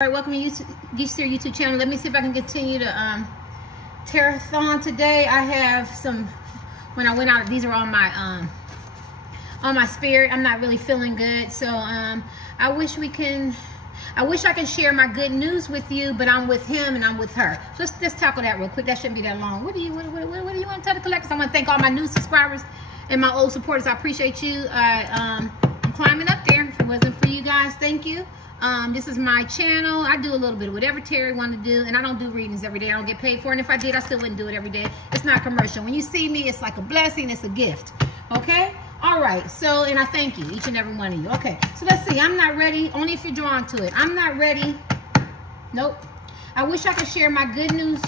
All right, welcome to YouTube channel. Let me see if I can continue to terathon today. I have some, when I went out, these are on my spirit. I'm not really feeling good, so I wish I could share my good news with you, but I'm with him and I'm with her. So let's tackle that real quick. That shouldn't be that long. What do you want to tell the collectors? I want to thank all my new subscribers and my old supporters. I appreciate you. I'm climbing up there. If it wasn't for you guys, thank you. This is my channel. I do a little bit of whatever Terry want to do, and I don't do readings every day. I don't get paid for it, and if I did, I still wouldn't do it every day. It's not commercial. When you see me, it's like a blessing. It's a gift. Okay? All right. So, and I thank you, each and every one of you. Okay. So let's see. I'm not ready. Only if you're drawn to it. I'm not ready. Nope. I wish I could share my good news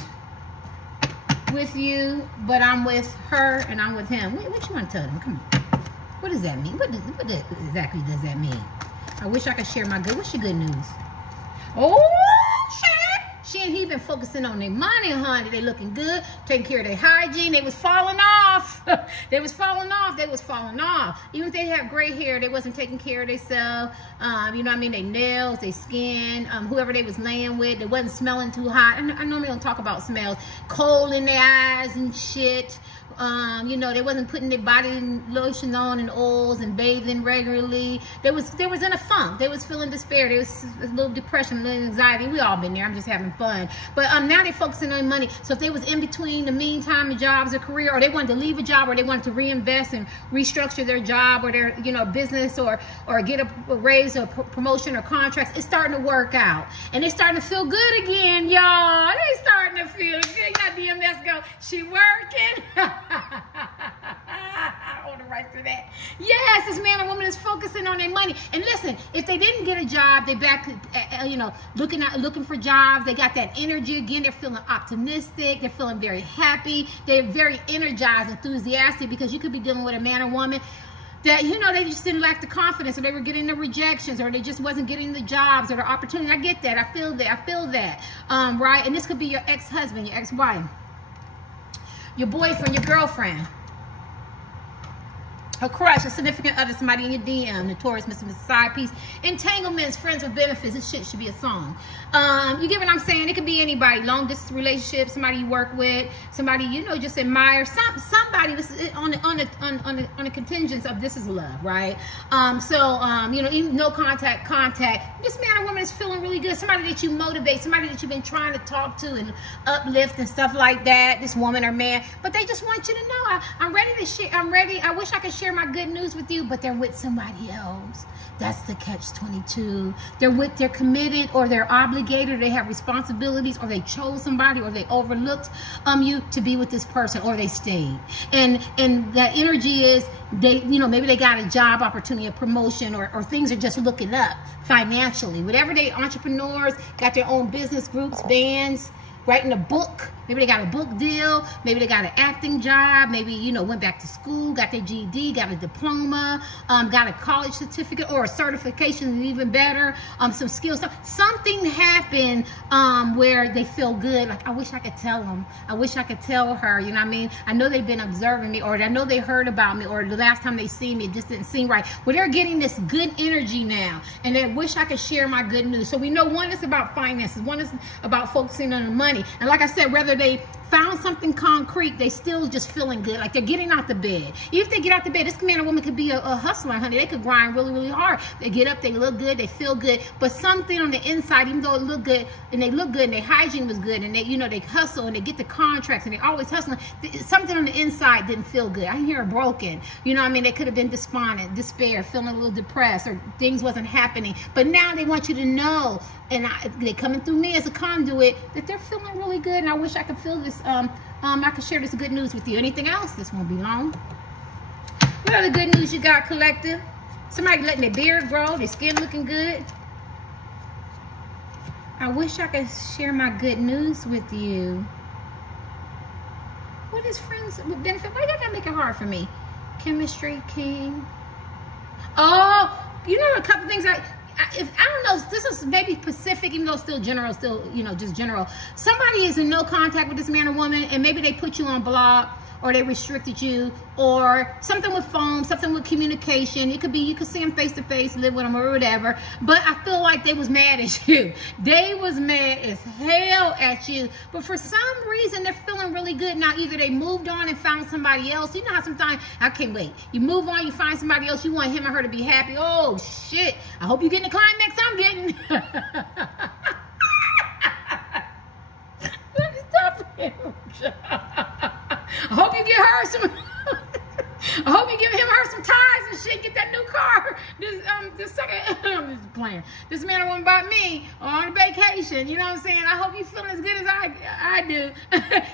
with you, but I'm with her and I'm with him. What you want to tell them? Come on. What does that mean? What exactly does that mean? I wish I could share my good. What's your good news? Oh, shit. She and he been focusing on their money, honey. They looking good, taking care of their hygiene. They was falling off. They was falling off. They was falling off. Even if they have gray hair, they wasn't taking care of themselves. You know what I mean? Their nails, their skin, whoever they was laying with, they wasn't smelling too hot. I normally don't talk about smells. Cold in their eyes and shit. You know, they wasn't putting their body lotions on and oils and bathing regularly. They was in a funk. They was feeling despair. There was a little depression, a little anxiety. We all been there. I'm just having fun. But now they're focusing on money. So if they was in between the meantime of jobs or career, or they wanted to leave a job, or they wanted to reinvest and restructure their job or their business, or get a raise or promotion or contracts, it's starting to work out. And they're starting to feel good again, y'all. They starting to feel good. You got DMS go, she working. I want to write for that. Yes, this man or woman is focusing on their money. And listen, if they didn't get a job, they back, looking for jobs. They got that energy again. They're feeling optimistic. They're feeling very happy. They're very energized, enthusiastic, because you could be dealing with a man or woman that, they just didn't lack the confidence, or they were getting the rejections, or they just wasn't getting the jobs or the opportunity. I get that. I feel that. Right? And this could be your ex-husband, your ex-wife, your boyfriend, your girlfriend, a crush, a significant other, somebody in your DM, notorious Mr. Side Piece, entanglements, friends with benefits. This shit should be a song. You get what I'm saying? It could be anybody, long distance relationship, somebody you work with, somebody just admire, somebody. This is on the contingents of this is love, right? Even no contact. This man or woman is feeling really good. Somebody that you motivate, somebody that you've been trying to talk to and uplift and stuff like that. This woman or man, but they just want you to know, I'm ready to share. I'm ready. I wish I could share my good news with you, but they're with somebody else. That's the catch-22. They're committed, or they're obligated, or they have responsibilities, or they chose somebody, or they overlooked you to be with this person, or they stayed. And that energy is maybe they got a job opportunity, a promotion, or things are just looking up financially. Whatever they entrepreneurs, got their own business groups, bands, writing a book. Maybe they got a book deal. Maybe they got an acting job. Maybe, went back to school, got their GED, got a diploma, got a college certificate or a certification, even better, some skills. Something happened where they feel good. Like, I wish I could tell them. I wish I could tell her, you know what I mean? I know they've been observing me, or I know they heard about me, or the last time they seen me, it just didn't seem right. Well, they're getting this good energy now, and they wish I could share my good news. So we know one is about finances. One is about focusing on the money. And like I said, whether they found something concrete, they still just feeling good, like they're getting out the bed. Even if they get out the bed, this man or woman could be a hustler, honey. They could grind really, really hard. They get up, they look good, they feel good, but something on the inside, even though it look good, and they look good, and their hygiene was good, and they, they hustle, and they get the contracts, and they always hustling, something on the inside didn't feel good. I hear broken. You know what I mean? They could have been despondent, despair, feeling a little depressed, or things wasn't happening. But now they want you to know, and they're coming through me as a conduit, that they're feeling really good, and I wish I could feel this. I could share this good news with you. Anything else? This won't be long. What other good news you got, collective? Somebody letting their beard grow, their skin looking good. I wish I could share my good news with you. What is friends with benefit? Why you gotta make it hard for me? Chemistry, king. Oh, a couple things I don't know, this is maybe specific, even though it's still general, just general. Somebody is in no contact with this man or woman, and maybe they put you on block, or they restricted you, or something with phone, something with communication. It could be you could see them face to face, live with them or whatever, but I feel like they was mad at you. They was mad as hell at you, but for some reason they're feeling really good now. Either they moved on and found somebody else. You know how sometimes, I can't wait, you move on, you find somebody else, you want him or her to be happy. Oh shit, I hope you get the climax I'm getting. I hope you get her some I hope you give him her some ties and shit, get that new car. This second, I'm just playing. This man or woman bought me on a vacation. You know what I'm saying? I hope you feel as good as I do.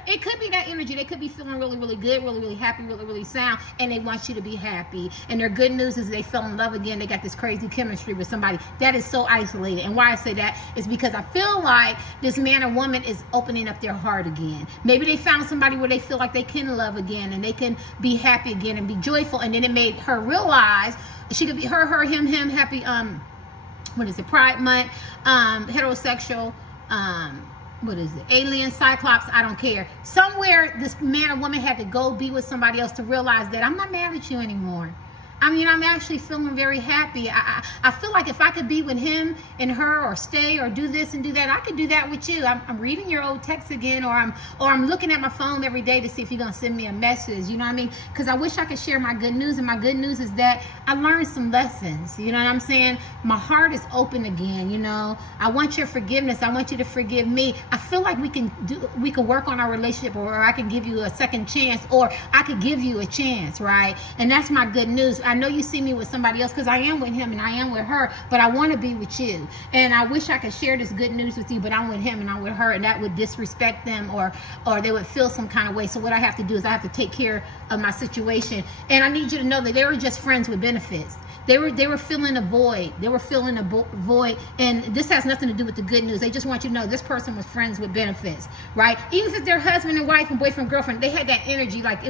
It could be that energy. They could be feeling really, really good, really, really happy, really, really sound, and they want you to be happy. And their good news is they fell in love again. They got this crazy chemistry with somebody. That is so isolated. And why I say that is because I feel like this man or woman is opening up their heart again. Maybe they found somebody where they feel like they can love again and they can be happy again and be joyful, and then it made her realize she could be her, him, happy, what is it, Pride Month, heterosexual, what is it, alien, cyclops, I don't care. Somewhere this man or woman had to go be with somebody else to realize that I'm not mad at you anymore. I mean, I'm actually feeling very happy. I feel like if I could be with him and her, or stay, or do this and do that, I could do that with you. I'm reading your old texts again, or I'm looking at my phone every day to see if you're gonna send me a message. You know what I mean? Because I wish I could share my good news, and my good news is that I learned some lessons. You know what I'm saying? My heart is open again. You know, I want your forgiveness. I want you to forgive me. I feel like we can work on our relationship, or I can give you a second chance, or I could give you a chance, right? And that's my good news. I know you see me with somebody else because I am with him and I am with her, but I want to be with you. And I wish I could share this good news with you, but I'm with him and I'm with her, and that would disrespect them, or they would feel some kind of way. So what I have to do is I have to take care of my situation. And I need you to know that they were just friends with benefits. They were filling a void. They were filling a void, and this has nothing to do with the good news. They just want you to know this person was friends with benefits, right? Even if it's their husband and wife and boyfriend, girlfriend, they had that energy like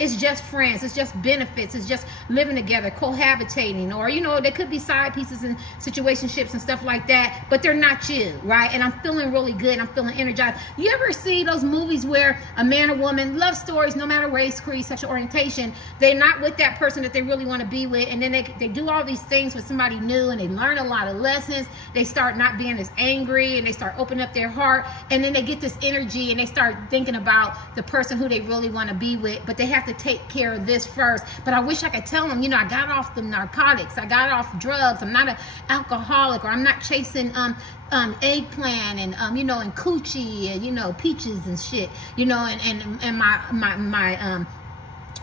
it's just friends, it's just benefits, it's just living together, cohabitating, or you know, there could be side pieces and situationships and stuff like that, but they're not you, right? And I'm feeling really good. I'm feeling energized. You ever see those movies where a man or woman, love stories, no matter race, creed, sexual orientation, they're not with that person that they really want to be with, and then they do all these things with somebody new, and they learn a lot of lessons. They start not being as angry, and they start opening up their heart, and then they get this energy and they start thinking about the person who they really want to be with, but they have to take care of this first. But I wish I could tell them, you know, I got off the narcotics, I got off drugs, I'm not an alcoholic, or I'm not chasing eggplant and you know, and coochie and, you know, peaches and shit, you know, and my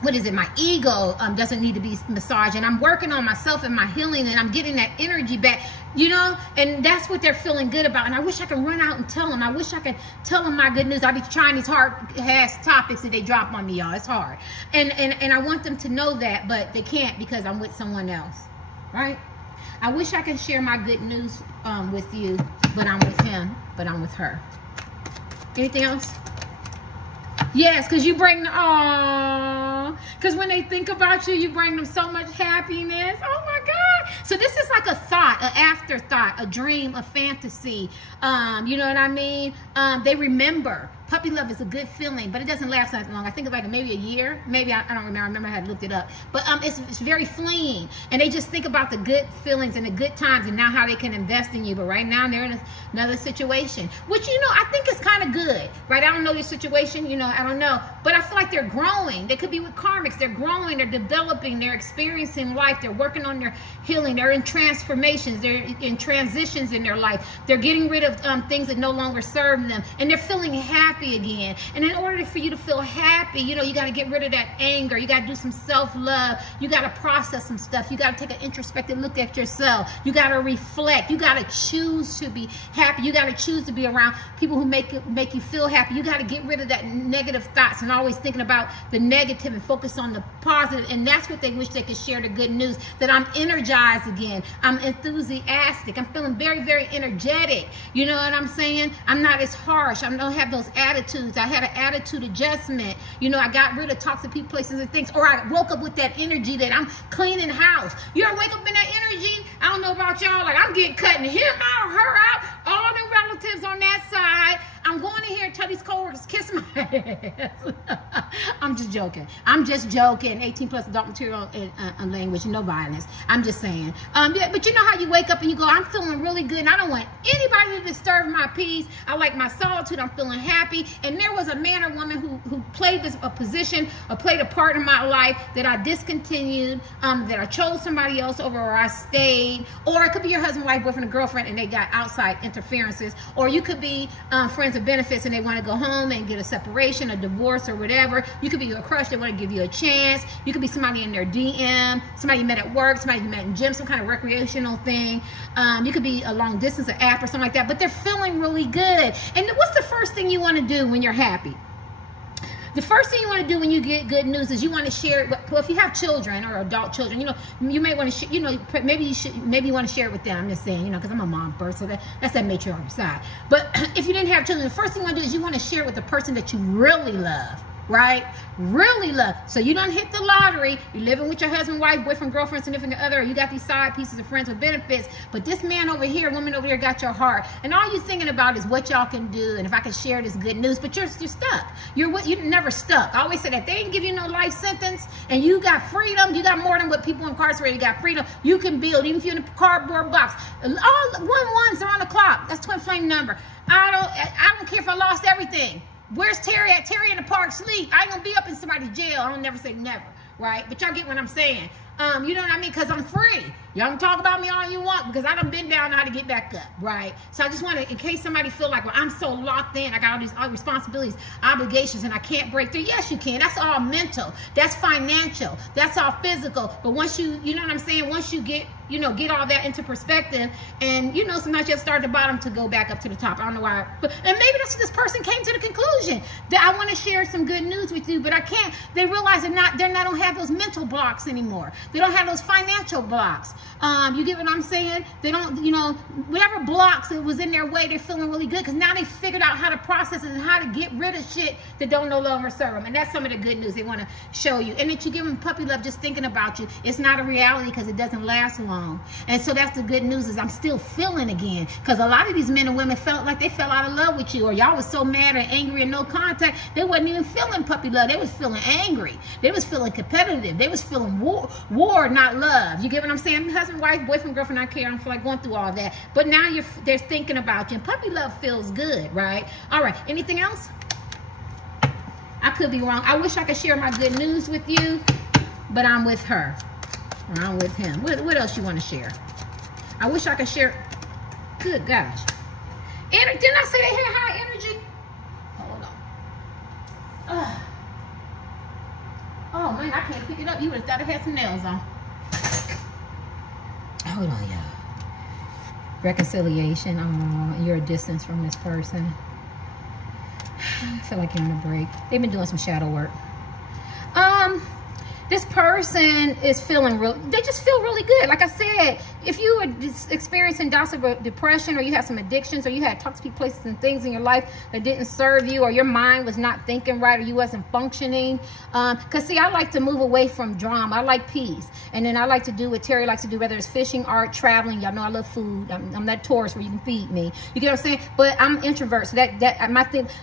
what is it, my ego doesn't need to be massaged, and I'm working on myself and my healing, and I'm getting that energy back, you know, and that's what they're feeling good about. And I wish I could run out and tell them. I wish I could tell them my good news. I be trying these hard-ass topics that they drop on me, y'all. It's hard, and I want them to know that, but they can't because I'm with someone else, right? I wish I could share my good news with you, but I'm with him, but I'm with her. Anything else? Yes, because you bring, because when they think about you, you bring them so much happiness. Oh my God. So this is like a thought, an afterthought, a dream, a fantasy. You know what I mean? They remember. Puppy love is a good feeling, but it doesn't last that long. I think it's like maybe a year. Maybe, I don't remember. I remember I had looked it up. But it's very fleeting. And they just think about the good feelings and the good times and now how they can invest in you. But right now they're in another situation, which, you know, I think is kind of good, right? I don't know your situation, you know, I don't know. But I feel like they're growing. They could be with karmics. They're growing. They're developing. They're experiencing life. They're working on their healing. They're in transformations. They're in transitions in their life. They're getting rid of things that no longer serve them. And they're feeling happy again. And in order for you to feel happy, you know, you got to get rid of that anger. You got to do some self-love. You got to process some stuff. You got to take an introspective look at yourself. You got to reflect. You got to choose to be happy. You got to choose to be around people who make you feel happy. You got to get rid of that negative thoughts and always thinking about the negative and focus on the positive. And that's what they wish they could share, the good news, that I'm energized again. I'm enthusiastic. I'm feeling very, very energetic. You know what I'm saying? I'm not as harsh. I don't have those attitudes. I had an attitude adjustment. You know, I got rid of toxic people, places, and things. Or I woke up with that energy that I'm cleaning house. You ever wake up in that energy? I don't know about y'all. Like, I'm getting cutting him out, her out, all the relatives on that side. I'm I'm going in here and tell these coworkers, kiss my ass. I'm just joking. I'm just joking. 18 plus adult material and language, no violence. I'm just saying. Yeah, but you know how you wake up and you go, I'm feeling really good and I don't want anybody to disturb my peace. I like my solitude. I'm feeling happy. And there was a man or woman who played a position or played a part in my life that I discontinued, that I chose somebody else over, or I stayed. Or it could be your husband, wife, boyfriend, or girlfriend, and they got outside interferences. Or you could be friends with benefits and they want to go home and get a separation, a divorce, or whatever. You could be a crush, they want to give you a chance. You could be somebody in their DM, somebody you met at work, somebody you met in gym, some kind of recreational thing. You could be a long distance, an app, or something like that. But they're feeling really good. And what's the first thing you want to do when you're happy? The first thing you want to do when you get good news is you want to share it. Well, if you have children or adult children, you know, you may want to share, you know, maybe you want to share it with them. I'm just saying, you know, because I'm a mom first, so that's that matriarchal side. But if you didn't have children, the first thing you want to do is you want to share it with the person that you really love. Right? Really love. So you don't hit the lottery. You're living with your husband, wife, boyfriend, girlfriend, significant other. You got these side pieces of friends with benefits. But this man over here, woman over here got your heart. And all you're thinking about is what y'all can do and if I can share this good news. But you're stuck. You're never stuck. I always say that. They didn't give you no life sentence and you got freedom. You got more than what people incarcerated got. Freedom. You can build. Even if you're in a cardboard box. All 11s are on the clock. That's twin flame number. I don't care if I lost everything. Where's Terry at? Terry in the park sleep. I ain't gonna be up in somebody's jail. I don't never say never, right? But y'all get what I'm saying. You know what I mean? Because I'm free. Y'all can talk about me all you want because I done been down how to get back up, right? So I just want to, in case somebody feel like, well, I'm so locked in, I got all these responsibilities, obligations, and I can't break through. Yes, you can. That's all mental. That's financial. That's all physical. But once you know what I'm saying? Once you get, you know, get all that into perspective, and you know, sometimes you have to start at the bottom to go back up to the top. I don't know why, and maybe that's what this person came to the conclusion that I want to share some good news with you, but I can't. They realize they don't have those mental blocks anymore. They don't have those financial blocks. You get what I'm saying? They don't, you know, whatever blocks that was in their way, they're feeling really good because now they figured out how to process it and how to get rid of shit that don't no longer serve them. And that's some of the good news they want to show you. And that you give them puppy love just thinking about you. It's not a reality because it doesn't last long. And so that's the good news is I'm still feeling again. Because a lot of these men and women felt like they fell out of love with you, or y'all was so mad or angry and no contact, they wasn't even feeling puppy love. They was feeling angry. They was feeling competitive. They was feeling war, not love. You get what I'm saying? Husband, wife, boyfriend, girlfriend, I don't care. I don't feel like going through all that. But now they're thinking about you. And puppy love feels good, right? All right. Anything else? I could be wrong. I wish I could share my good news with you, but I'm with her. Or I'm with him. What else you want to share? I wish I could share. Good gosh. Didn't I say they had high energy? Hold on. Oh, man, I can't pick it up. You would have thought it had some nails on. Hold on, y'all. Reconciliation. You're a distance from this person. I feel like you're on a break. They've been doing some shadow work. This person is feeling they just feel really good. Like I said, if you were experiencing depression, or you had some addictions, or you had toxic places and things in your life that didn't serve you, or your mind was not thinking right, or you wasn't functioning. Because see, I like to move away from drama. I like peace. And then I like to do what Terry likes to do, whether it's fishing, art, traveling. Y'all know I love food. I'm that tourist where you can feed me. You get what I'm saying? But I'm introvert. So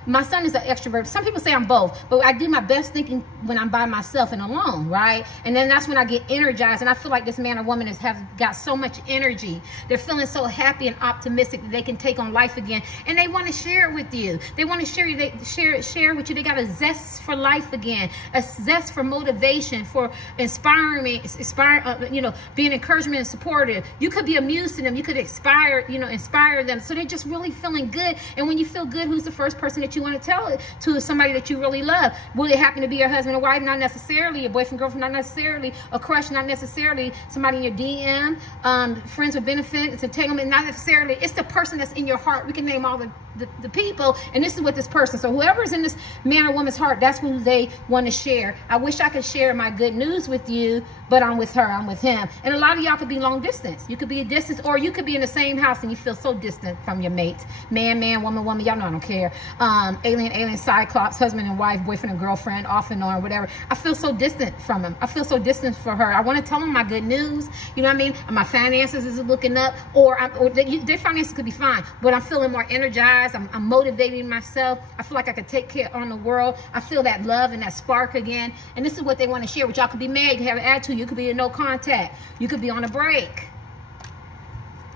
my son is an extrovert. Some people say I'm both, but I do my best thinking when I'm by myself and alone, right? And then that's when I get energized, and I feel like this man or woman have got so much energy. They're feeling so happy and optimistic that they can take on life again, and they want to share it with you. They want to share with you. They got a zest for life again, a zest for motivation, for you know, being encouragement and supportive. You could be amused to them. You could inspire them. So they're just really feeling good. And when you feel good, who's the first person that you want to tell it to? Is somebody that you really love. Will it happen to be your husband or wife? Not necessarily. Your boyfriend, girlfriend, not necessarily. A crush, not necessarily. Somebody in your DM, friends with benefits, entanglement, not necessarily. It's the person that's in your heart. We can name all the people, and this is what this person. So whoever's in this man or woman's heart, that's who they want to share. I wish I could share my good news with you, but I'm with her, I'm with him. And a lot of y'all could be long distance. You could be a distance, or you could be in the same house and you feel so distant from your mates. Man, woman, y'all know I don't care. Alien, cyclops, husband and wife, boyfriend and girlfriend, off and on, whatever. I feel so distant from from him. I feel so distant for her. I want to tell him my good news. You know what I mean? My finances is looking up, or their finances could be fine, but I'm feeling more energized. I'm motivating myself. I feel like I could take care on the world. I feel that love and that spark again. And this is what they want to share with y'all. Could be mad, you could have an attitude, you could be in no contact, you could be on a break.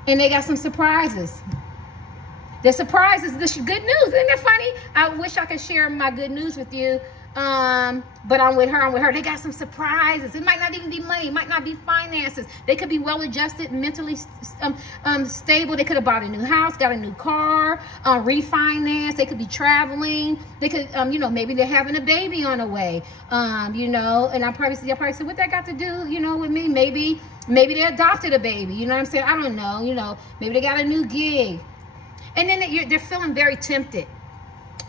And they got some surprises. The surprises, this is good news. Isn't that funny? I wish I could share my good news with you. But I'm with her. They got some surprises. It might not even be money. It might not be finances. They could be well-adjusted, mentally stable. They could have bought a new house, got a new car, refinanced. They could be traveling. They could, you know, maybe they're having a baby on the way. You know, and y'all probably say, what that got to do, you know, with me? Maybe they adopted a baby. You know what I'm saying? I don't know. You know, maybe they got a new gig. And then they're feeling very tempted.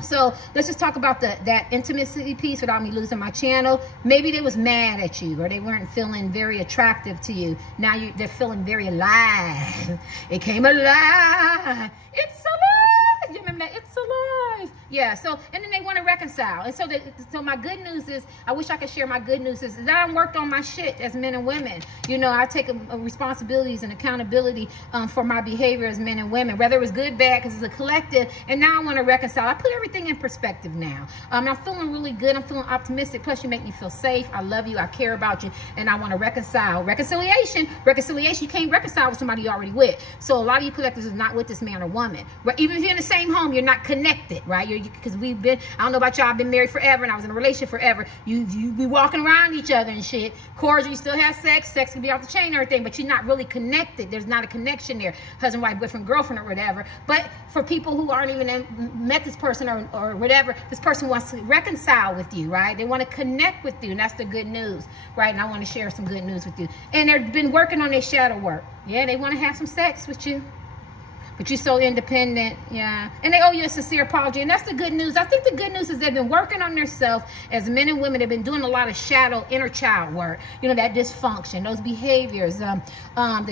So let's just talk about that intimacy piece without me losing my channel. Maybe they was mad at you, or they weren't feeling very attractive to you. Now they're feeling very alive. It came alive. It's alive. You remember that? It's alive. Yeah. So, and then they want to reconcile. And so my good news is, I wish I could share my good news is that I worked on my shit as men and women. You know, I take responsibilities and accountability for my behavior as men and women, whether it was good, bad, because it's a collective. And now I want to reconcile. I put everything in perspective now. I'm feeling really good. I'm feeling optimistic. Plus, you make me feel safe. I love you. I care about you. And I want to reconcile. Reconciliation. You can't reconcile with somebody you're already with. So a lot of you collectives is not with this man or woman. Even if you're in the same home, you're not connected, right? Because we've been, I don't know about y'all, I've been married forever and I was in a relationship forever. You be walking around each other and shit. Cordial, you still have sex. Sex can be off the chain and everything, but you're not really connected. There's not a connection there. Husband, wife, boyfriend, girlfriend, or whatever. But for people who aren't even met this person or whatever, this person wants to reconcile with you, right? They want to connect with you, and that's the good news, right? And I want to share some good news with you. And they've been working on their shadow work. Yeah, they want to have some sex with you. But you're so independent, yeah. And they owe you a sincere apology, and that's the good news. I think the good news is they've been working on themselves as men and women. They've been doing a lot of shadow inner child work. You know, that dysfunction, those behaviors that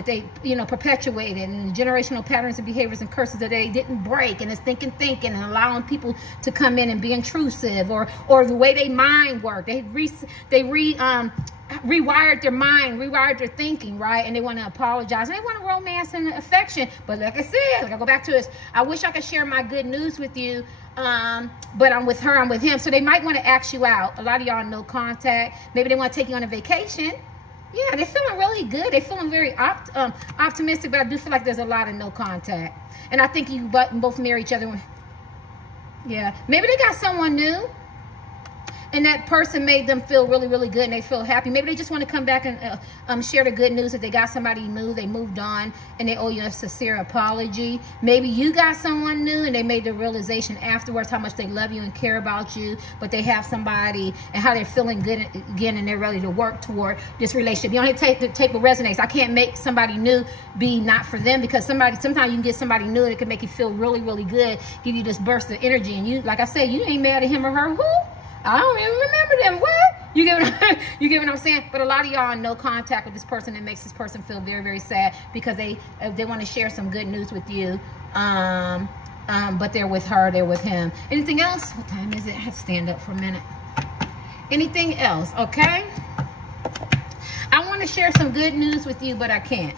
they, you know, perpetuated, and the generational patterns and behaviors and curses that they didn't break, and it's thinking, and allowing people to come in and be intrusive, or the way they mind work. They rewired their mind, rewired their thinking, right? And they want to apologize. And they want romance and affection. But like I said, like I go back to this, I wish I could share my good news with you. But I'm with her, I'm with him. So they might want to ask you out. A lot of y'all no contact. Maybe they want to take you on a vacation. Yeah, they're feeling really good. They're feeling very optimistic, but I do feel like there's a lot of no contact. And I think you both marry each other. Yeah, maybe they got someone new. And that person made them feel really, really good, and they feel happy. Maybe they just want to come back and share the good news that they got somebody new, they moved on, and they owe you a sincere apology. Maybe you got someone new, and they made the realization afterwards how much they love you and care about you, but they have somebody, and how they're feeling good again, and they're ready to work toward this relationship. You only take the tape what resonates. I can't make somebody new be not for them, because sometimes you can get somebody new that can make you feel really, really good, give you this burst of energy, and you, like I said, you ain't mad at him or her. Who? I don't even remember them. What? You get what I'm saying? But a lot of y'all are in no contact with this person, that makes this person feel very, very sad, because they want to share some good news with you. But they're with her, they're with him. Anything else? What time is it? I have to stand up for a minute. Anything else? Okay. I want to share some good news with you, but I can't.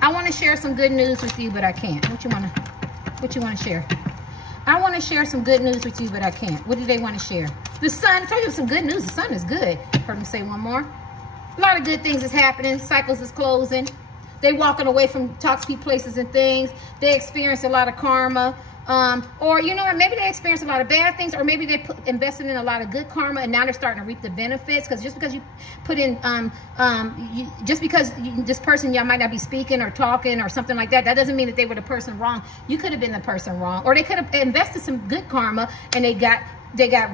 I want to share some good news with you, but I can't. What you want to share? I want to share some good news with you, but I can't. What do they want to share? The sun. Tell you some good news. The sun is good. Heard them say one more. A lot of good things is happening. Cycles is closing. They walking away from toxic places and things. They experience a lot of karma. Or, you know what, maybe they experience a lot of bad things, or maybe they invested in a lot of good karma, and now they're starting to reap the benefits. Because just because you put in, this person, y'all might not be speaking or talking or something like that, that doesn't mean that they were the person wrong. You could have been the person wrong, or they could have invested some good karma, and they got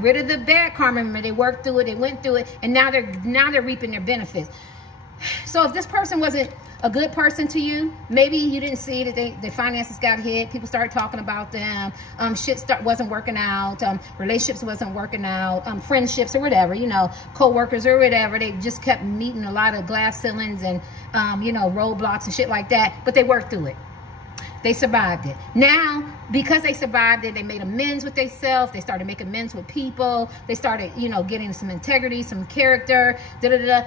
rid of the bad karma. Remember, they worked through it, they went through it, and now they're reaping their benefits. So if this person wasn't a good person to you, maybe you didn't see that their finances got hit, people started talking about them, wasn't working out, relationships wasn't working out, friendships or whatever, you know, co-workers or whatever, they just kept meeting a lot of glass ceilings and, you know, roadblocks and shit like that, but they worked through it. They survived it. Now, because they survived it, they made amends with themselves. They started making amends with people. They started, you know, getting some integrity, some character.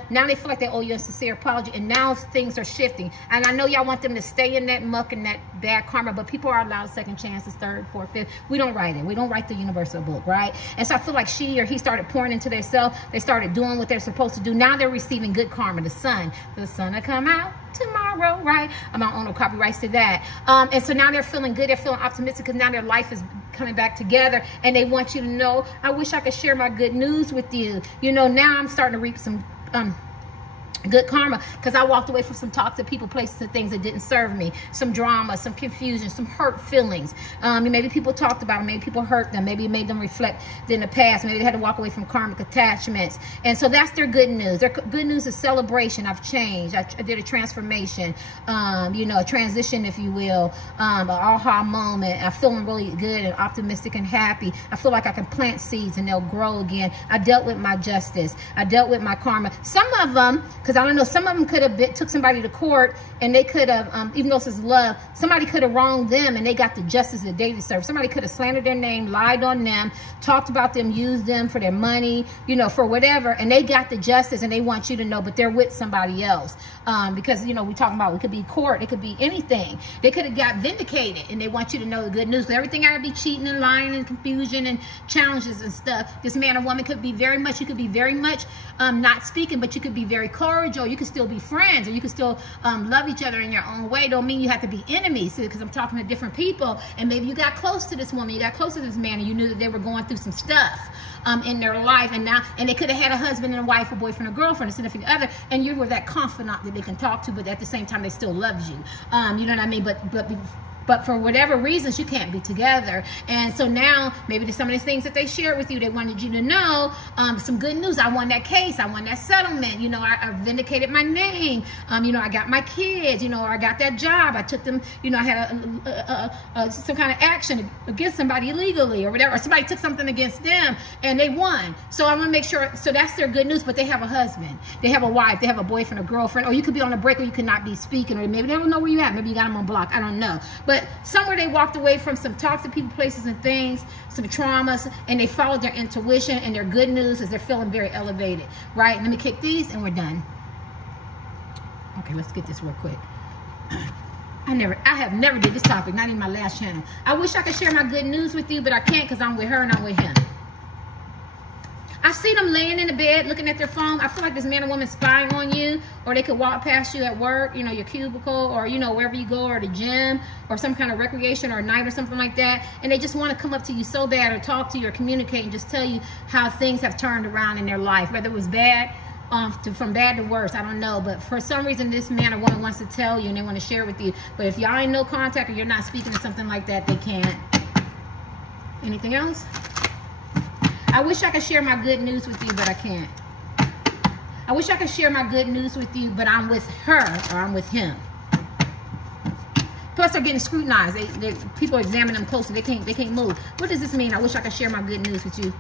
Now they feel like they owe you a sincere apology, and now things are shifting. And I know y'all want them to stay in that muck and that bad karma, but people are allowed second chances, third, fourth, fifth. We don't write it. We don't write the universal book, right? And so I feel like she or he started pouring into themselves. They started doing what they're supposed to do. Now they're receiving good karma. The sun will come out tomorrow, right? I don't own no copyrights to that. And so now they're feeling good. They're feeling optimistic because now their life is coming back together, and they want you to know, I wish I could share my good news with you. You know, now I'm starting to reap some good karma because I walked away from some toxic people, places, and things that didn't serve me. Some drama, some confusion, some hurt feelings. Maybe people talked about them. Maybe people hurt them. Maybe it made them reflect in the past. Maybe they had to walk away from karmic attachments. And so that's their good news. Their good news is celebration. I've changed. I did a transformation, you know, a transition, if you will, an aha moment. I'm feeling really good and optimistic and happy. I feel like I can plant seeds and they'll grow again. I dealt with my justice. I dealt with my karma. Some of them, because I don't know, some of them could have took somebody to court, and they could have, even though this is love, somebody could have wronged them and they got the justice that they deserve. Somebody could have slandered their name, lied on them, talked about them, used them for their money, you know, for whatever, and they got the justice, and they want you to know, but they're with somebody else. Because, you know, we talking about, it could be court, it could be anything. They could have got vindicated, and they want you to know the good news. Everything got to be cheating and lying and confusion and challenges and stuff. This man or woman could be very much, you could be very much not speaking, but you could be very cordial. You could still be friends, or you could still love each other in your own way. Don't mean you have to be enemies, because I'm talking to different people, and maybe you got close to this woman, you got close to this man, and you knew that they were going through some stuff in their life, and they could have had a husband and a wife, a boyfriend, a girlfriend, a significant other, and you were that confidant that they can talk to, but at the same time they still loved you. You know what I mean? But for whatever reasons, you can't be together. And so now, maybe some of the things that they shared with you, they wanted you to know some good news. I won that case. I won that settlement. You know, I vindicated my name. You know, I got my kids. You know, or I got that job. I took them, you know, I had some kind of action against somebody illegally or whatever. Or somebody took something against them and they won. So I want to make sure, so that's their good news, but they have a husband. They have a wife. They have a boyfriend or girlfriend. Or you could be on a break, or you could not be speaking. Or maybe they don't know where you're at. Maybe you got them on block. I don't know. But somewhere they walked away from some toxic people, places, and things, some traumas, and they followed their intuition, and their good news is they're feeling very elevated, right? Let me kick these, and we're done. Okay, let's get this real quick. I have never did this topic, not even my last channel. I wish I could share my good news with you, but I can't because I'm with her and I'm with him. I see them laying in the bed looking at their phone. I feel like this man or woman spying on you, or they could walk past you at work, you know, your cubicle, or, you know, wherever you go, or the gym, or some kind of recreation or night or something like that. And they just want to come up to you so bad, or talk to you, or communicate, and just tell you how things have turned around in their life, whether it was bad, from bad to worse, I don't know. But for some reason, this man or woman wants to tell you, and they want to share with you. But if y'all ain't no contact, or you're not speaking to something like that, they can't. Anything else? I wish I could share my good news with you, but I can't. I wish I could share my good news with you, but I'm with her or I'm with him. Plus, they're getting scrutinized. People examine them closely. They can't move. What does this mean? I wish I could share my good news with you,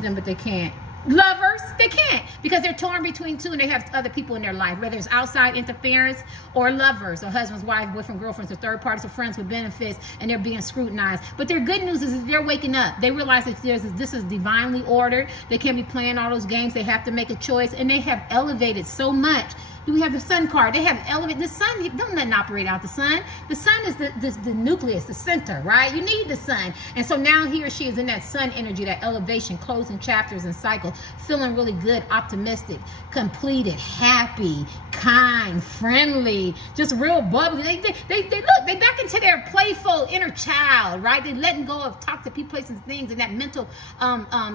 but they can't. Lovers, they can't, because they're torn between two, and they have other people in their life, whether it's outside interference or lovers, or husbands, wives, boyfriend, girlfriends, or third parties, or friends with benefits, and they're being scrutinized. But their good news is they're waking up. They realize that this is divinely ordered. They can't be playing all those games. They have to make a choice, and they have elevated so much. Do we have the sun card? They have elevated. The sun, don't let it operate out the sun. The sun is the nucleus, the center, right? You need the sun. And so now he or she is in that sun energy, that elevation, closing chapters and cycles, feeling really good, optimistic, completed, happy, kind, friendly, just real bubbly. They back into their playful inner child, right? They're letting go of toxic people, places, and things, and that mental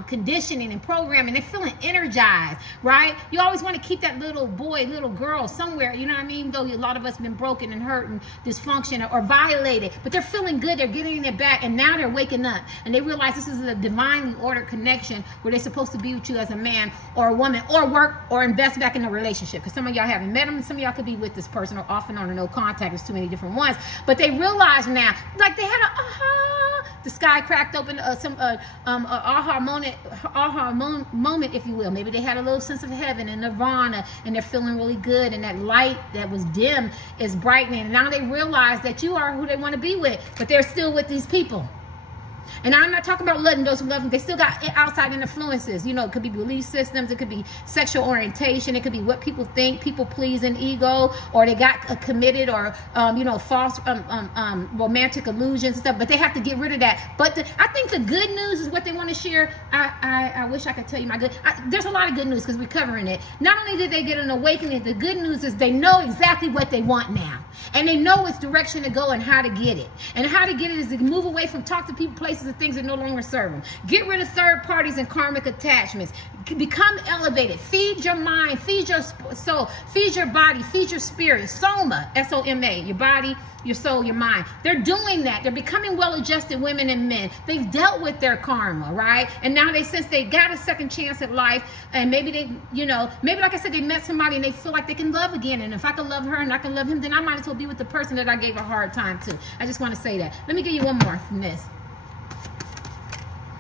conditioning and programming. They're feeling energized, right? You always want to keep that little boy, little girl somewhere, you know what I mean? Though a lot of us have been broken and hurt and dysfunction or violated, but they're feeling good. They're getting it back, and now they're waking up, and they realize this is a divinely ordered connection where they're supposed to be with you as a man or a woman, or work or invest back in a relationship. Because some of y'all haven't met them, and some of y'all could be with this person or off and on or no contact. There's too many different ones, but they realize now, like they had a aha. The sky eye cracked open, aha moment, if you will. Maybe they had a little sense of heaven and nirvana, and they're feeling really good, and that light that was dim is brightening, and now they realize that you are who they want to be with, but they're still with these people. And I'm not talking about letting those who love them. They still got outside influences. You know, it could be belief systems. It could be sexual orientation. It could be what people think, people pleasing, ego, or they got committed or, you know, false romantic illusions and stuff. But they have to get rid of that. But I think the good news is what they want to share. I wish I could tell you my good. There's a lot of good news because we're covering it. Not only did they get an awakening, the good news is they know exactly what they want now. And they know which direction to go and how to get it. And how to get it is to move away from talk to people, places, and things that no longer serve them. Get rid of third parties and karmic attachments. Become elevated. Feed your mind. Feed your soul. Feed your body. Feed your spirit. Soma, S-O-M-A. Your body, your soul, your mind. They're doing that. They're becoming well-adjusted women and men. They've dealt with their karma, right? And now they sense they got a second chance at life. And maybe they, you know, maybe like I said, they met somebody and they feel like they can love again. And if I can love her and I can love him, then I might as well be with the person that I gave a hard time to. I just want to say that. Let me give you one more from this.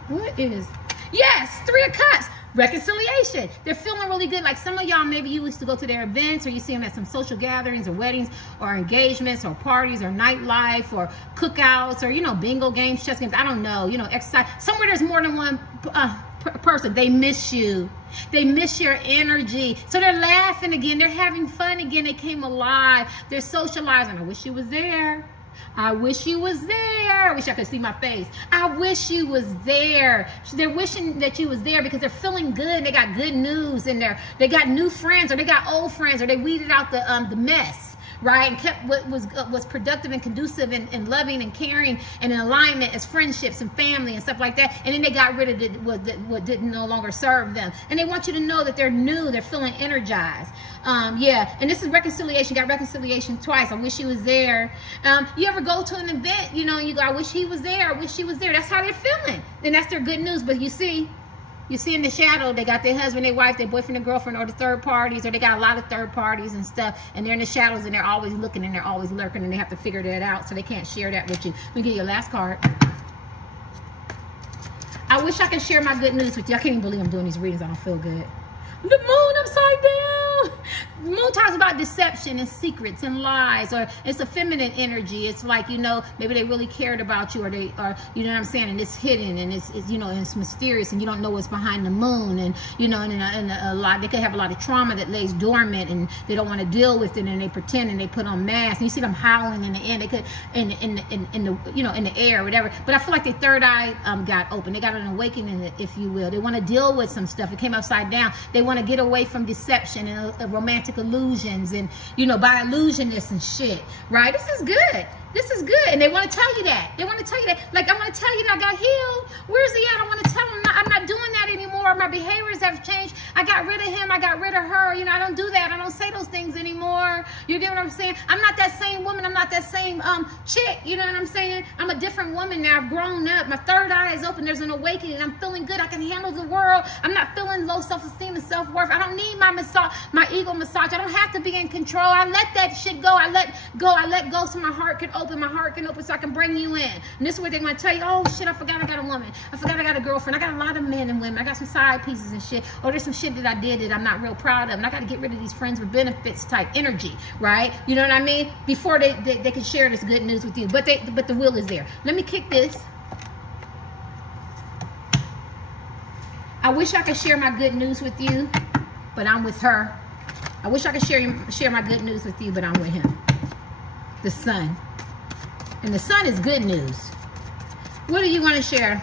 What is? Yes, 3 of Cups. Reconciliation. They're feeling really good. Like some of y'all, maybe you used to go to their events, or you see them at some social gatherings or weddings or engagements or parties or nightlife or cookouts or, you know, bingo games, chess games. I don't know, you know, exercise. Somewhere there's more than one person. They miss you. They miss your energy. So they're laughing again. They're having fun again. They came alive. They're socializing. I wish you was there. I wish you was there. I wish I could see my face. I wish you was there. They're wishing that you was there because they're feeling good. They got good news in there. They got new friends, or they got old friends, or they weeded out the mess, right? And kept what was productive and conducive and loving and caring and in alignment as friendships and family and stuff like that. And then they got rid of what didn't no longer serve them. And they want you to know that they're new. They're feeling energized. Yeah, and this is reconciliation. Got reconciliation twice. I wish he was there. You ever go to an event, you know, and you go, I wish he was there. I wish she was there. That's how they're feeling. Then that's their good news. But you see in the shadow, they got their husband, their wife, their boyfriend, their girlfriend, or the third parties, or they got a lot of third parties and stuff, and they're in the shadows, and they're always looking, and they're always lurking, and they have to figure that out, so they can't share that with you. Let me give you your last card. I wish I could share my good news with you. I can't even believe I'm doing these readings. I don't feel good. The moon upside down. Moon talks about deception and secrets and lies, or it's a feminine energy. It's like, you know, maybe they really cared about you, or they are, you know what I'm saying, and it's hidden, and it's you know, and it's mysterious, and you don't know what's behind the moon, and you know, and a lot, they could have a lot of trauma that lays dormant, and they don't want to deal with it, and they pretend, and they put on masks, and you see them howling in the end. They could in the you know, in the air or whatever. But I feel like their third eye got open. They got an awakening, if you will. They want to deal with some stuff. It came upside down. They want to get away from deception and romantic illusions, and you know, by illusionists and shit, right? This is good. This is good. And they want to tell you that. They want to tell you that. Like, I want to tell you that I got healed. Where's he at? I want to tell him I'm not doing that anymore. My behaviors have changed. I got rid of him. I got rid of her. You know, I don't do that. I don't say those things anymore. You get what I'm saying? I'm not that same woman. I'm not that same chick. You know what I'm saying? I'm a different woman now. I've grown up. My third eye is open. There's an awakening. I'm feeling good. I can handle the world. I'm not feeling low self-esteem and self-worth. I don't need my ego massage. I don't have to be in control. I let that shit go. I let go. I let go so my heart can open. My heart can open so I can bring you in. And this is where they're going to tell you, oh shit, I forgot I got a woman. I forgot I got a girlfriend. I got a lot of men and women. I got some side pieces and shit. Or there's some shit that I did that I'm not real proud of. And I got to get rid of these friends with benefits type energy, right? You know what I mean? Before they can share this good news with you. But the will is there. Let me kick this. I wish I could share my good news with you, but I'm with her. I wish I could share my good news with you, but I'm with him. The sun. And the sun is good news. What are you going to share?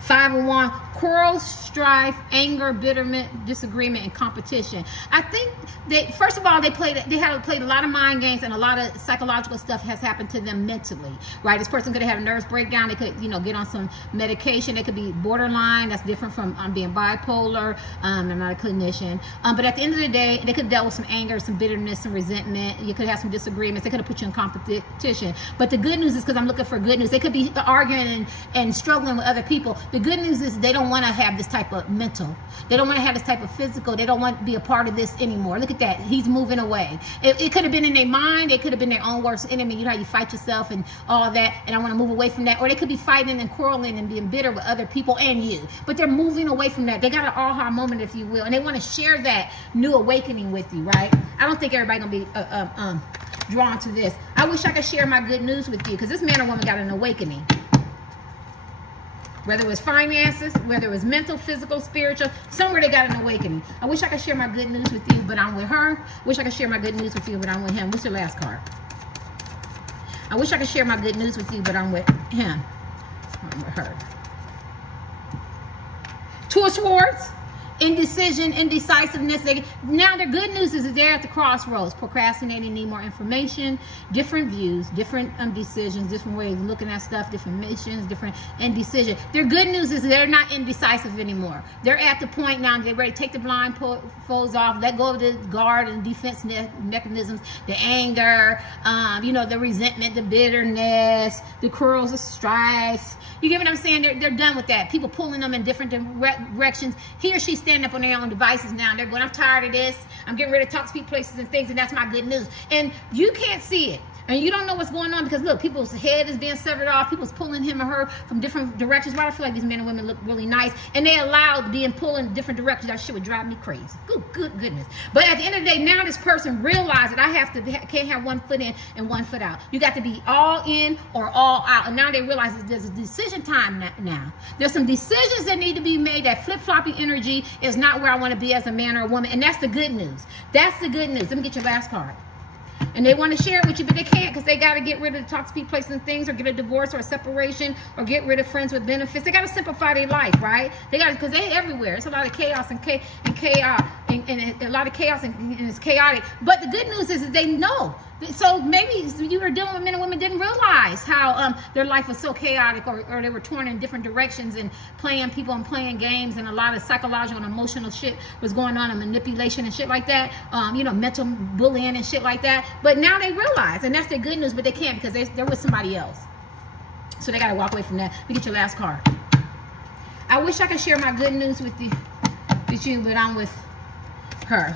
5 of Wands. Quarrels, strife, anger, bitterment, disagreement, and competition. I think they, first of all, they played a lot of mind games, and a lot of psychological stuff has happened to them mentally, right? This person could have had a nervous breakdown. They could, you know, get on some medication. They could be borderline. That's different from being bipolar. I'm not a clinician. But at the end of the day, they could have dealt with some anger, some bitterness, some resentment. You could have some disagreements. They could have put you in competition. But the good news is, because I'm looking for good news, they could be arguing and struggling with other people. The good news is they don't don't want to have this type of mental. They don't want to have this type of physical. They don't want to be a part of this anymore. Look at that. He's moving away. It could have been in their mind. It could have been their own worst enemy. You know how you fight yourself and all that, and I want to move away from that. Or they could be fighting and quarreling and being bitter with other people and you. But they're moving away from that. They got an aha moment, if you will, and they want to share that new awakening with you, right? I don't think everybody going to be drawn to this. I wish I could share my good news with you, because this man or woman got an awakening. Whether it was finances, whether it was mental, physical, spiritual, somewhere they got an awakening. I wish I could share my good news with you, but I'm with her. Wish I could share my good news with you, but I'm with him. What's your last card? I wish I could share my good news with you, but I'm with him. I'm with her. Two of Swords. Indecision, indecisiveness. Now the good news is that they're at the crossroads, procrastinating, need more information, different views, different decisions, different ways of looking at stuff, different missions, different indecision. Their good news is they're not indecisive anymore. They're at the point now they're ready to take the blindfolds off, let go of the guard and defense mechanisms, the anger, you know, the resentment, the bitterness, the quarrels, the strife. You get what I'm saying? They're done with that. People pulling them in different directions. He or she standing up on their own devices now. They're going, I'm tired of this. I'm getting ready to talk to people, places, and things, and that's my good news. And you can't see it. And you don't know what's going on because, look, people's head is being severed off. People's pulling him or her from different directions. Why do I feel like these men and women look really nice? And they allowed being pulled in different directions. That shit would drive me crazy. Good goodness. But at the end of the day, now this person realized that can't have one foot in and one foot out. You got to be all in or all out. And now they realize that there's a decision time now. There's some decisions that need to be made. That flip-floppy energy is not where I want to be as a man or a woman. And that's the good news. That's the good news. Let me get your last card. And they want to share it with you, but they can't because they got to get rid of the toxic places and things, or get a divorce or a separation, or get rid of friends with benefits. They got to simplify their life, right? They got to, because they everywhere. It's a lot of chaos and chaos, and a lot of chaos and it's chaotic. But the good news is that they know. So maybe you were dealing with men and women didn't realize how their life was so chaotic, or they were torn in different directions and playing people and playing games, and a lot of psychological and emotional shit was going on, and manipulation and shit like that, you know, mental bullying and shit like that. But now they realize, and that's the good news, but they can't because they're with somebody else. So they got to walk away from that. Let me get your last card. I wish I could share my good news with you, but I'm with her.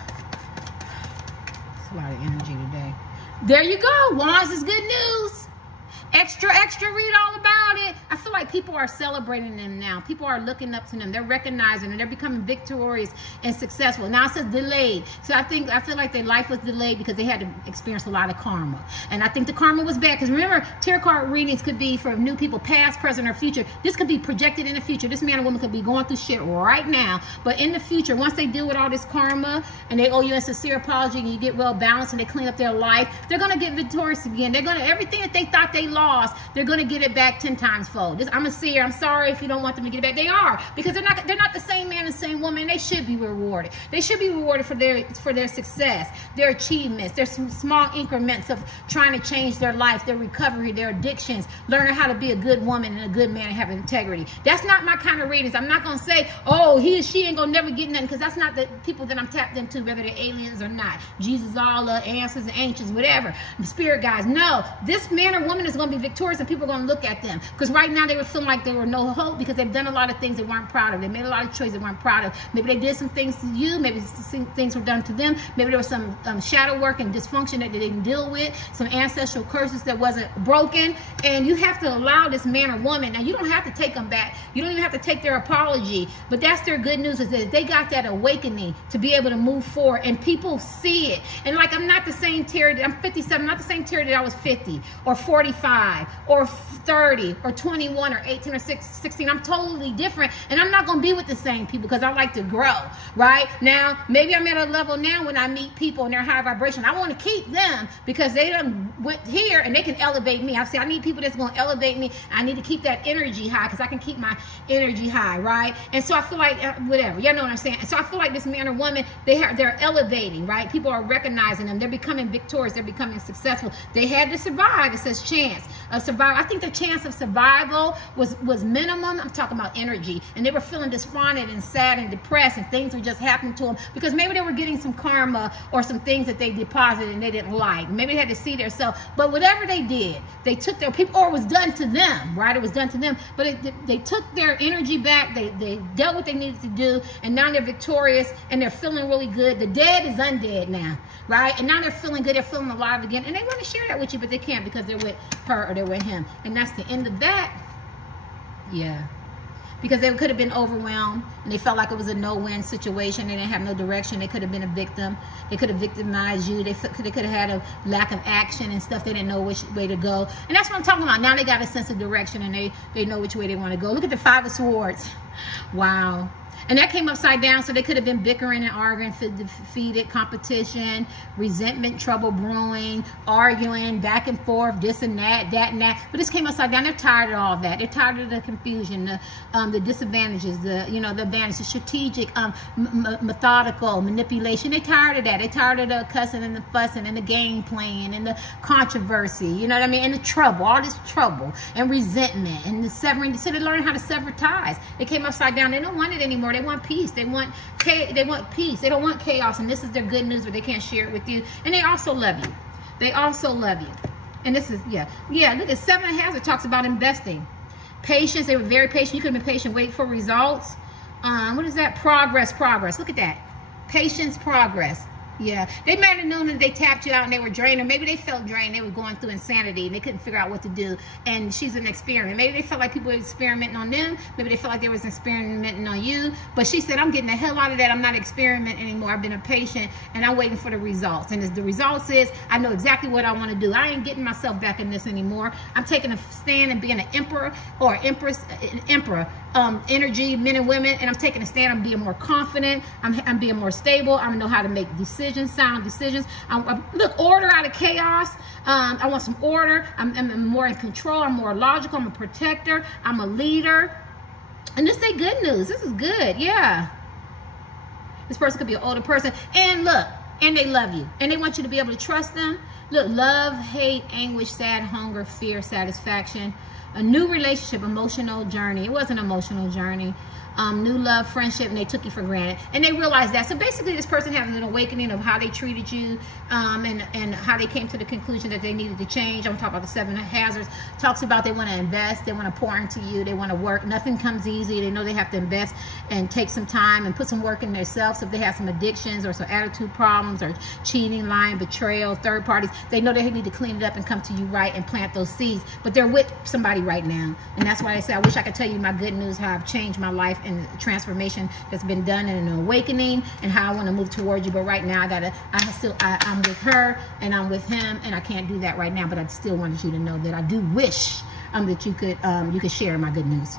It's a lot of energy today. There you go. Wands is good news. Extra, read all about it. I feel like people are celebrating them now. People are looking up to them. They're recognizing them. They're becoming victorious and successful. Now it says delayed. So I feel like their life was delayed because they had to experience a lot of karma. And I think the karma was bad. Because remember, tarot card readings could be for new people, past, present, or future. This could be projected in the future. This man or woman could be going through shit right now. But in the future, once they deal with all this karma and they owe you a sincere apology and you get well balanced and they clean up their life, they're going to get victorious again. They're going to, everything that they thought they lost, they're going to get it back 10 times fold. I'm a seer. I'm sorry if you don't want them to get it back. They are, because they're not the same man and same woman. They should be rewarded. They should be rewarded for their success, their achievements, their small increments of trying to change their life, their recovery, their addictions, learning how to be a good woman and a good man and have integrity. That's not my kind of readings. I'm not going to say, oh, he or she ain't going to never get nothing, because that's not the people that I'm tapped into, whether they're aliens or not. Jesus, all the answers, ancients, whatever, spirit guys. No, this man or woman is going to be victorious, and people are going to look at them, because right now they were feeling like they were no hope because they've done a lot of things they weren't proud of. They made a lot of choices they weren't proud of. Maybe they did some things to you. Maybe things were done to them. Maybe there was some shadow work and dysfunction that they didn't deal with, some ancestral curses that wasn't broken, and you have to allow this man or woman. Now, you don't have to take them back. You don't even have to take their apology, but that's their good news, is that they got that awakening to be able to move forward, and people see it. And like, I'm not the same Terry. I'm 57. I'm not the same Terry that I was 50 or 45 or 30 or 21 or 18 or 16. I'm totally different, and I'm not going to be with the same people because I like to grow, right? Now, maybe I'm at a level now when I meet people and they're high vibration. I want to keep them because they done went here and they can elevate me. I say I need people that's going to elevate me. I need to keep that energy high because I can keep my energy high, right? And so I feel like, whatever, you know what I'm saying? So I feel like this man or woman, they're elevating, right? People are recognizing them. They're becoming victorious. They're becoming successful. They had to survive. It says chance. of survival. I think their chance of survival was minimum. I'm talking about energy. And they were feeling despondent and sad and depressed, and things were just happening to them because maybe they were getting some karma or some things that they deposited and they didn't like. Maybe they had to see themselves. But whatever they did, they took their people, or it was done to them, right? It was done to them. But they took their energy back. They dealt what they needed to do, and now they're victorious and they're feeling really good. The dead is undead now, right? And now they're feeling good. They're feeling alive again. And they want to share that with you, but they can't because they're with her or they're with him. And that's the end of that. Yeah. Because they could have been overwhelmed and they felt like it was a no-win situation. They didn't have no direction. They could have been a victim. They could have victimized you. They could have had a lack of action and stuff. They didn't know which way to go. And that's what I'm talking about. Now they got a sense of direction and they know which way they want to go. Look at the 5 of Swords. Wow. And that came upside down, so they could have been bickering and arguing, defeated, competition, resentment, trouble brewing, arguing, back and forth, this and that, that and that. But this came upside down. They're tired of all of that. They're tired of the confusion, the disadvantages, the advantages, strategic, methodical manipulation. They're tired of that. They're tired of the cussing and the fussing and the game playing and the controversy, you know what I mean? And the trouble, all this trouble and resentment and the severing. So they learn how to sever ties. They came upside down. They don't want it anymore. They want peace. They want peace. They don't want chaos. And this is their good news, but they can't share it with you. And they also love you. They also love you. And this is, yeah. Look at 7 of Hands. It talks about investing. Patience. They were very patient. You could have been patient. Wait for results. What is that? Progress. Look at that. Patience, progress. Yeah, they might have known that they tapped you out and they were drained, or maybe they felt drained. They were going through insanity and they couldn't figure out what to do. And she's an experiment. Maybe they felt like people were experimenting on them. Maybe they felt like they was experimenting on you. But she said, I'm getting the hell out of that. I'm not experimenting anymore. I've been a patient and I'm waiting for the results. And as the results is, I know exactly what I want to do. I ain't getting myself back in this anymore. I'm taking a stand and being an emperor or empress, emperor. Energy, men and women, and I'm taking a stand. I'm being more confident. I'm being more stable. I know how to make decisions, sound decisions. Look, order out of chaos. I want some order. I'm more in control. I'm more logical. I'm a protector. I'm a leader. And this is good news. This is good. Yeah. This person could be an older person. And look, and they love you. And they want you to be able to trust them. Look, love, hate, anguish, sad, hunger, fear, satisfaction. A new relationship, emotional journey. It was an emotional journey. New love, friendship, and they took you for granted. And they realized that. So basically, this person having an awakening of how they treated you and how they came to the conclusion that they needed to change. I'm talking about the 7 of Hazards. Talks about they want to invest. They want to pour into you. They want to work. Nothing comes easy. They know they have to invest and take some time and put some work in themselves. So if they have some addictions or some attitude problems or cheating, lying, betrayal, third parties, they know they need to clean it up and come to you right and plant those seeds. But they're with somebody right now. And that's why I say I wish I could tell you my good news, how I've changed my life and the transformation that's been done in an awakening and how I want to move towards you. But right now I'm with her and I'm with him, and I can't do that right now. But I still wanted you to know that I do wish that you could share my good news.